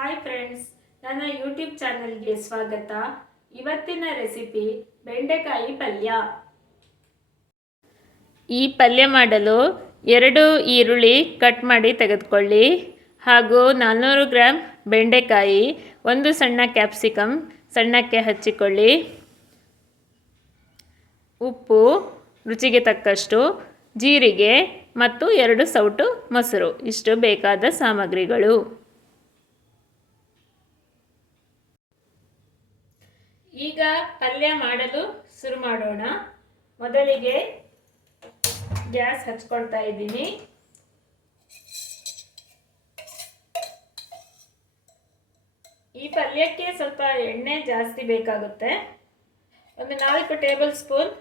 Hi friends, ನನ್ನ YouTube ಚಾನಲ್ಗೆ ಸ್ವಾಗತ. ಇವತ್ತಿನ ರೆಸಿಪಿ ಬೆಂಡೆಕಾಯಿ ಪಲ್ಯ. ಈ ಪಲ್ಯ ಮಾಡಲು 2 ಈರುಳ್ಳಿ ಕಟ್ ಮಾಡಿ ತೆಗೆದುಕೊಳ್ಳಿ, ಹಾಗೂ 400 ಗ್ರಾಂ ಬೆಂಡೆಕಾಯಿ, 1 ಸಣ್ಣ ಕ್ಯಾಪ್ಸಿಕಮ್ ಸಣ್ಣಕ್ಕೆ ಹಚ್ಚಿಕೊಳ್ಳಿ, ಉಪ್ಪು ರುಚಿಗೆ ತಕ್ಕಷ್ಟು, ಜೀರಿಗೆ ಮತ್ತು 2 ಸೌಟು ಮೊಸರು. ಇಷ್ಟು ಬೇಕಾದ ಸಾಮಗ್ರಿಗಳು. ಈಗ ಪಲ್ಯ ಮಾಡಲು ಶುರು ಮಾಡೋಣ. ಮೊದಲಿಗೆ ಗ್ಯಾಸ್ ಹಚ್ಕೊಳ್ತಾ ಇದ್ದೀನಿ. ಈ ಪಲ್ಯಕ್ಕೆ ಸ್ವಲ್ಪ ಎಣ್ಣೆ ಜಾಸ್ತಿ ಬೇಕಾಗುತ್ತೆ. ಒಂದು 4 ಟೇಬಲ್ ಸ್ಪೂನ್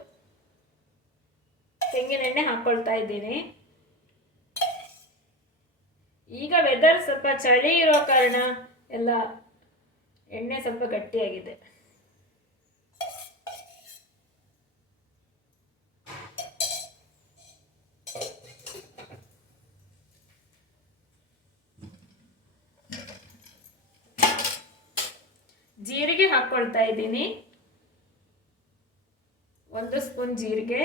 ತೆಂಗಿನ ಎಣ್ಣೆ ಹಾಕ್ಕೊಳ್ತಾ ಇದ್ದೀನಿ. ಈಗ ವೆದರ್ ಸ್ವಲ್ಪ ಚಳಿ ಇರೋ ಕಾರಣ ಎಲ್ಲ ಎಣ್ಣೆ ಸ್ವಲ್ಪ ಗಟ್ಟಿಯಾಗಿದೆ. ಜೀರಿಗೆ ಹಾಕ್ಕೊಳ್ತಾ ಇದ್ದೀನಿ. 1 ಸ್ಪೂನ್ ಜೀರಿಗೆ,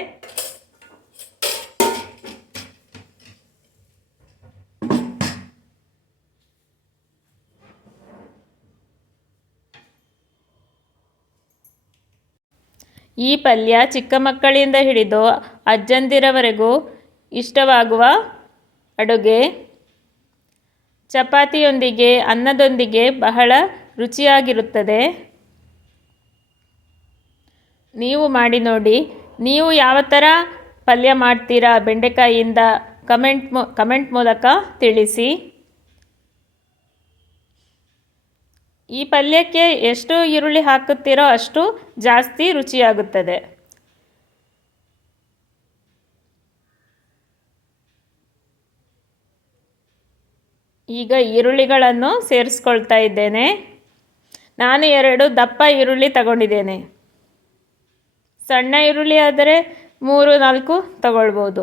ಈ ಪಲ್ಯ ಚಿಕ್ಕ ಮಕ್ಕಳಿಂದ ಹಿಡಿದು ಅಜ್ಜಂದಿರವರೆಗೂ ಇಷ್ಟವಾಗುವ ಅಡುಗೆ. ಚಪಾತಿಯೊಂದಿಗೆ, ಅನ್ನದೊಂದಿಗೆ ಬಹಳ ರುಚಿಯಾಗಿರುತ್ತದೆ. ನೀವು ಮಾಡಿ ನೋಡಿ. ನೀವು ಯಾವ ಥರ ಪಲ್ಯ ಮಾಡ್ತೀರಾ ಬೆಂಡೆಕಾಯಿಯಿಂದ ಕಮೆಂಟ್ ಮೂಲಕ ತಿಳಿಸಿ. ಈ ಪಲ್ಯಕ್ಕೆ ಎಷ್ಟು ಈರುಳ್ಳಿ ಹಾಕುತ್ತೀರೋ ಅಷ್ಟು ಜಾಸ್ತಿ ರುಚಿಯಾಗುತ್ತದೆ. ಈಗ ಈರುಳ್ಳಿಗಳನ್ನು ಸೇರಿಸ್ಕೊಳ್ತಾ ಇದ್ದೇನೆ. ನಾನು 2 ದಪ್ಪ ಈರುಳ್ಳಿ ತಗೊಂಡಿದ್ದೇನೆ. ಸಣ್ಣ ಈರುಳ್ಳಿ ಆದರೆ 3-4 ತಗೊಳ್ಬೋದು.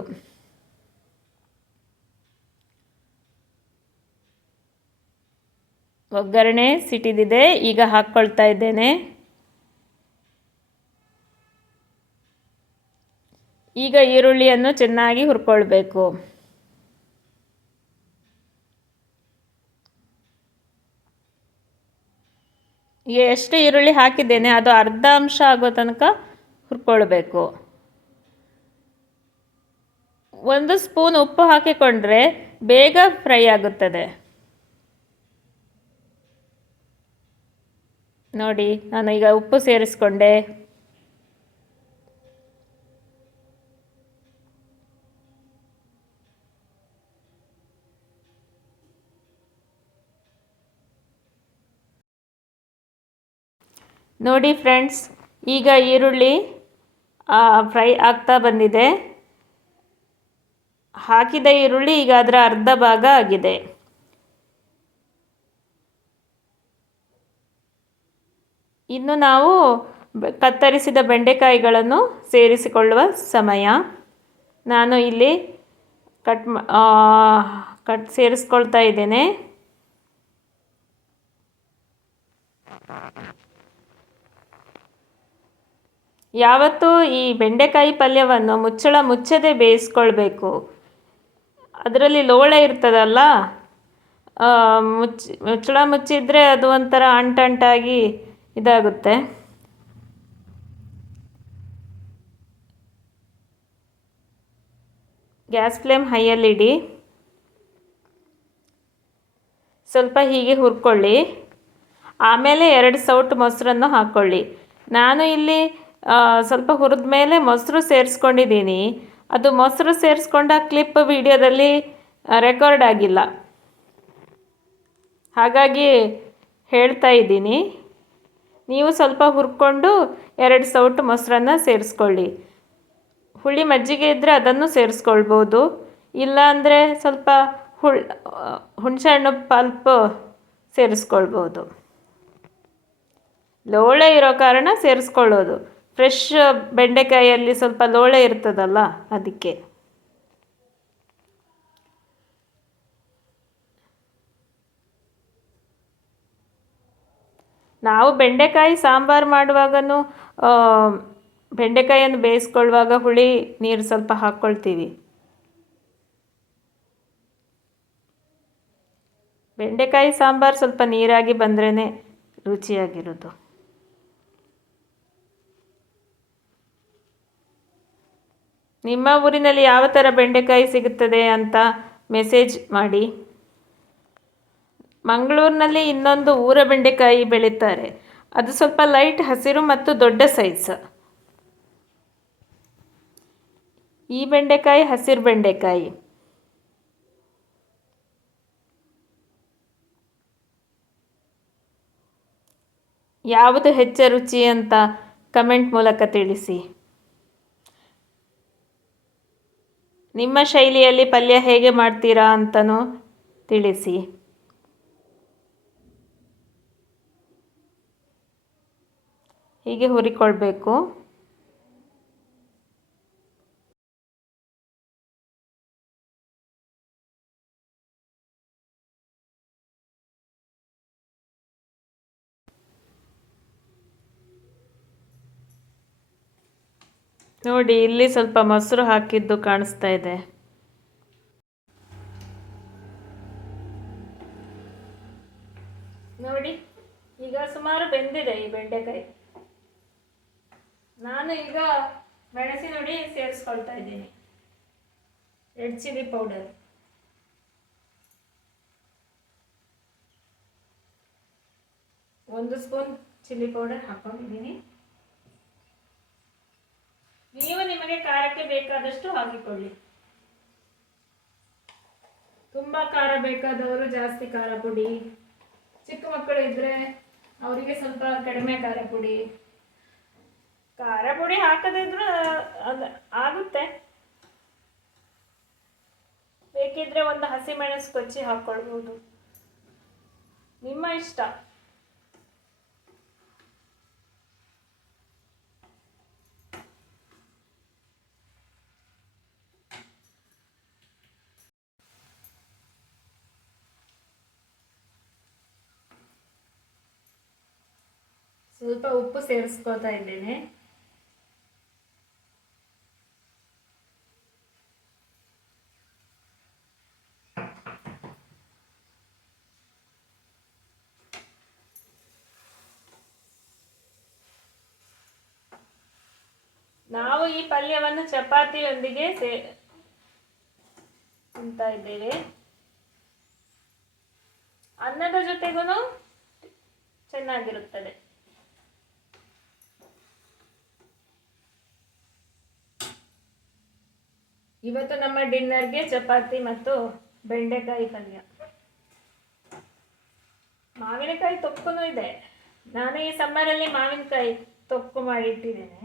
ಒಗ್ಗರಣೆ ಸಿಟಿದಿದೆ. ಈಗ ಹಾಕ್ಕೊಳ್ತಾ ಇದ್ದೇನೆ. ಈಗ ಈರುಳ್ಳಿಯನ್ನು ಚೆನ್ನಾಗಿ ಹುರ್ಕೊಳ್ಬೇಕು. ಎಷ್ಟು ಈರುಳ್ಳಿ ಹಾಕಿದ್ದೇನೆ ಅದು ಅರ್ಧ ಅಂಶ ಆಗೋ ತನಕ ಹುರ್ಕೊಳ್ಬೇಕು. 1 ಸ್ಪೂನ್ ಉಪ್ಪು ಹಾಕಿಕೊಂಡ್ರೆ ಬೇಗ ಫ್ರೈ ಆಗುತ್ತದೆ. ನೋಡಿ, ನಾನು ಈಗ ಉಪ್ಪು ಸೇರಿಸ್ಕೊಂಡೆ. ನೋಡಿ ಫ್ರೆಂಡ್ಸ್, ಈಗ ಈರುಳ್ಳಿ ಫ್ರೈ ಆಗ್ತಾ ಬಂದಿದೆ. ಹಾಕಿದ ಈರುಳ್ಳಿ ಈಗ ಅದರ ಅರ್ಧ ಭಾಗ ಆಗಿದೆ. ಇನ್ನು ನಾವು ಕತ್ತರಿಸಿದ ಬೆಂಡೆಕಾಯಿಗಳನ್ನು ಸೇರಿಸಿಕೊಳ್ಳುವ ಸಮಯ. ನಾನು ಇಲ್ಲಿ ಸೇರಿಸ್ಕೊಳ್ತಾ ಇದ್ದೇನೆ. ಯಾವತ್ತೂ ಈ ಬೆಂಡೆಕಾಯಿ ಪಲ್ಯವನ್ನು ಮುಚ್ಚಳದೆ ಬೇಯಿಸ್ಕೊಳ್ಬೇಕು. ಅದರಲ್ಲಿ ಲೋಳೆ ಇರ್ತದಲ್ಲ, ಮುಚ್ಚಳ ಮುಚ್ಚಿದರೆ ಅದು ಒಂಥರ ಅಂಟಾಗಿ ಇದಾಗುತ್ತೆ. ಗ್ಯಾಸ್ ಫ್ಲೇಮ್ ಹೈಯಲ್ಲಿಡಿ. ಸ್ವಲ್ಪ ಹೀಗೆ ಹುರ್ಕೊಳ್ಳಿ. ಆಮೇಲೆ 2 ಸೌಟು ಮೊಸರನ್ನು ಹಾಕ್ಕೊಳ್ಳಿ. ನಾನು ಇಲ್ಲಿ ಸ್ವಲ್ಪ ಹುರಿದ ಮೇಲೆ ಮೊಸರು ಸೇರಿಸ್ಕೊಂಡಿದ್ದೀನಿ. ಅದು ಮೊಸರು ಸೇರಿಸ್ಕೊಂಡ ಕ್ಲಿಪ್ ವಿಡಿಯೋದಲ್ಲಿ ರೆಕಾರ್ಡ್ ಆಗಿಲ್ಲ, ಹಾಗಾಗಿ ಹೇಳ್ತಾ ಇದ್ದೀನಿ. ನೀವು ಸ್ವಲ್ಪ ಹುರ್ಕೊಂಡು 2 ಸೌಟು ಮೊಸರನ್ನು ಸೇರಿಸ್ಕೊಳ್ಳಿ. ಹುಳಿ ಮಜ್ಜಿಗೆ ಇದ್ದರೆ ಅದನ್ನು ಸೇರಿಸ್ಕೊಳ್ಬೋದು. ಇಲ್ಲಾಂದರೆ ಸ್ವಲ್ಪ ಹುಣಸೆಹಣ್ಣು ಪಲ್ಪ್ ಸೇರಿಸ್ಕೊಳ್ಬೋದು. ಲೋಳೆ ಇರೋ ಕಾರಣ ಸೇರಿಸ್ಕೊಳ್ಳೋದು. ಫ್ರೆಶ್ ಬೆಂಡೆಕಾಯಿಯಲ್ಲಿ ಸ್ವಲ್ಪ ಲೋಳೆ ಇರ್ತದಲ್ಲ, ಅದಕ್ಕೆ. ನಾವು ಬೆಂಡೆಕಾಯಿ ಸಾಂಬಾರು ಮಾಡುವಾಗನೂ ಬೆಂಡೆಕಾಯಿಯನ್ನು ಬೇಯಿಸ್ಕೊಳ್ಳುವಾಗ ಹುಳಿ ನೀರು ಸ್ವಲ್ಪ ಹಾಕ್ಕೊಳ್ತೀವಿ. ಬೆಂಡೆಕಾಯಿ ಸಾಂಬಾರು ಸ್ವಲ್ಪ ನೀರಾಗಿ ಬಂದ್ರೇ ರುಚಿಯಾಗಿರೋದು. ನಿಮ್ಮ ಊರಿನಲ್ಲಿ ಯಾವ ಥರ ಬೆಂಡೆಕಾಯಿ ಸಿಗುತ್ತದೆ ಅಂತ ಮೆಸೇಜ್ ಮಾಡಿ. ಮಂಗಳೂರಿನಲ್ಲಿ ಇನ್ನೊಂದು ಊರ ಬೆಂಡೆಕಾಯಿ ಬೆಳೀತಾರೆ, ಅದು ಸ್ವಲ್ಪ ಲೈಟ್ ಹಸಿರು ಮತ್ತು ದೊಡ್ಡ ಸೈಜ್. ಈ ಬೆಂಡೆಕಾಯಿ ಹಸಿರು ಬೆಂಡೆಕಾಯಿ. ಯಾವುದು ಹೆಚ್ಚು ರುಚಿ ಅಂತ ಕಮೆಂಟ್ ಮೂಲಕ ತಿಳಿಸಿ. ನಿಮ್ಮ ಶೈಲಿಯಲ್ಲಿ ಪಲ್ಯ ಹೇಗೆ ಮಾಡ್ತೀರಾ ಅಂತಲೂ ತಿಳಿಸಿ. ಹೀಗೆ ಹುರಿಕೊಳ್ಬೇಕು. ನೋಡಿ, ಇಲ್ಲಿ ಸ್ವಲ್ಪ ಮೊಸರು ಹಾಕಿದ್ದು ಕಾಣಿಸ್ತಾ ಇದೆ. ನೋಡಿ, ಈಗ ಸುಮಾರು ಬೆಂದಿದೆ ಈ ಬೆಂಡೆಕಾಯಿ. ನಾನು ಈಗ ಮೆಣಸಿನ ಹುಡಿ ಸೇರಿಸ್ಕೊಳ್ತಾ ಇದ್ದೀನಿ. ರೆಡ್ ಚಿಲ್ಲಿ ಪೌಡರ್, ಒಂದು ಸ್ಪೂನ್ ಚಿಲ್ಲಿ ಪೌಡರ್ ಹಾಕೊಂಡಿದ್ದೀನಿ. ನೀವು ನಿಮಗೆ ಖಾರಕ್ಕೆ ಬೇಕಾದಷ್ಟು ಹಾಕಿಕೊಳ್ಳಿ. ತುಂಬ ಖಾರ ಬೇಕಾದವರು ಜಾಸ್ತಿ ಖಾರ ಪುಡಿ, ಚಿಕ್ಕ ಮಕ್ಕಳು ಇದ್ದರೆ ಅವರಿಗೆ ಸ್ವಲ್ಪ ಕಡಿಮೆ ಖಾರ ಪುಡಿ. ಖಾರ ಪುಡಿ ಹಾಕದಿದ್ರೂ ಅದು ಆಗುತ್ತೆ. ಬೇಕಿದ್ರೆ ಒಂದು ಹಸಿಮೆಣಸು ಕೊಚ್ಚಿ ಹಾಕ್ಕೊಳ್ಬೋದು, ನಿಮ್ಮ ಇಷ್ಟ. ಸ್ವಲ್ಪ ಉಪ್ಪು ಸೇರಿಸ್ಕೊಳ್ತಾ ಇದ್ದೇನೆ. ನಾವು ಈ ಪಲ್ಯವನ್ನು ಚಪಾತಿಯೊಂದಿಗೆ ತಿಂತಾ ಇದ್ದೇವೆ. ಅನ್ನದ ಜೊತೆಗೂ ಚೆನ್ನಾಗಿರುತ್ತದೆ. ಇವತ್ತು ನಮ್ಮ ಡಿನ್ನರ್ಗೆ ಚಪಾತಿ ಮತ್ತು ಬೆಂಡೆಕಾಯಿ ಪಲ್ಯ. ಮಾವಿನಕಾಯಿ ತೊಕ್ಕೂ ಇದೆ. ನಾನು ಈ ಸಮ್ಮರಲ್ಲಿ ಮಾವಿನಕಾಯಿ ತೊಕ್ಕು ಮಾಡಿಟ್ಟಿದ್ದೇನೆ.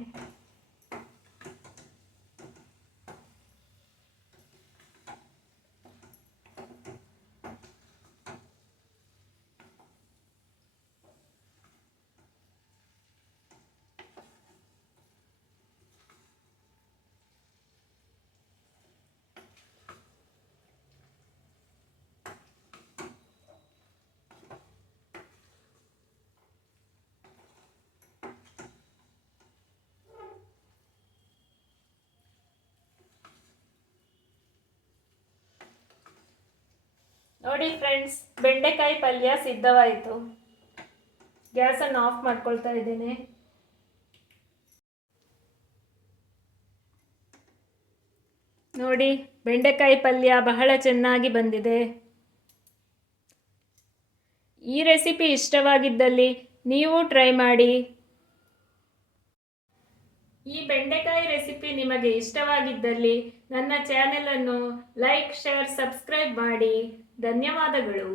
ನೋಡಿ ಫ್ರೆಂಡ್ಸ್, ಬೆಂಡೆಕಾಯಿ ಪಲ್ಯ ಸಿದ್ಧವಾಯಿತು. ಗ್ಯಾಸನ್ನು ಆಫ್ ಮಾಡ್ಕೊಳ್ತಾ ಇದ್ದೇನೆ. ನೋಡಿ, ಬೆಂಡೆಕಾಯಿ ಪಲ್ಯ ಬಹಳ ಚೆನ್ನಾಗಿ ಬಂದಿದೆ. ಈ ರೆಸಿಪಿ ಇಷ್ಟವಾಗಿದ್ದಲ್ಲಿ ನೀವು ಟ್ರೈ ಮಾಡಿ. ಈ ಬೆಂಡೆಕಾಯಿ ರೆಸಿಪಿ ನಿಮಗೆ ಇಷ್ಟವಾಗಿದ್ದಲ್ಲಿ ನನ್ನ ಚಾನೆಲನ್ನು ಲೈಕ್, ಶೇರ್, ಸಬ್ಸ್ಕ್ರೈಬ್ ಮಾಡಿ. ಧನ್ಯವಾದಗಳು.